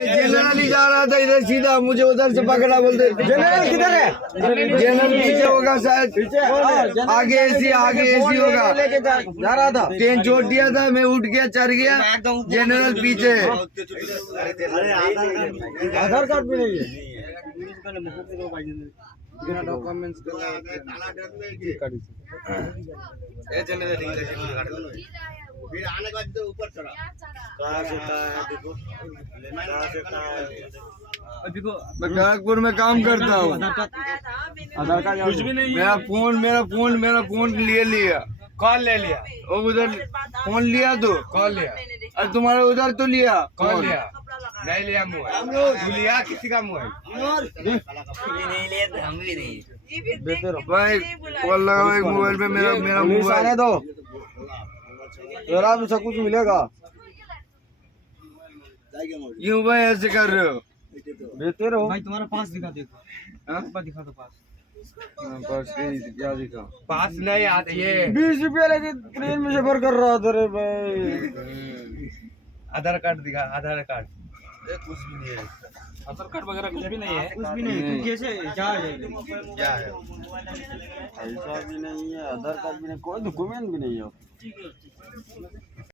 General ही जा रहा था इधर सीधा, मुझे उधर से पकड़ा, बोलते जनरल किधर है? जनरल पीछे होगा शायद, आगे एसी होगा। जा रहा था, ट्रेन छोड़ दिया था, मैं उठ गया, चढ़ गया, जनरल पीछे। आधार कार्ड भी नहीं है। फिर आने के बाद तो ऊपर चढ़ा। मैं खड़गपुर में काम करता हूँ। आधार कार्ड कुछ भी नहीं। मेरा फोन लिए लिया। कॉल ले लिया, वो उधर फोन लिया तो कॉल लिया, अरे तुम्हारे उधर तो लिया, कॉल लिया, नहीं लिया मोबाइल, तू लिया किसी का मोबाइल? भाई कॉल लगाओ एक मोबाइल पे, मेरा पुलिस आने मोबाइल दो, जरा भी सब कुछ मिलेगा। क्यों भाई ऐसे कर रहे हो? देते रहो। भाई तुम्हारा पास दिखा, देखो हाँ? दिखा दो पास। पास क्या दिखा? पास नहीं आते ये 20 रुपया लेके ट्रेन में सफर कर रहा था रे भाई। आधार कार्ड दिखा, आधार कार्ड, कुछ भी नहीं है, आधार कार्ड वगैरह कुछ भी नहीं है, कुछ भी नहीं। तुम कैसे क्या है? क्या है? पैसा भी नहीं है, आधार कार्ड भी नहीं, कोई डॉक्यूमेंट भी नहीं है।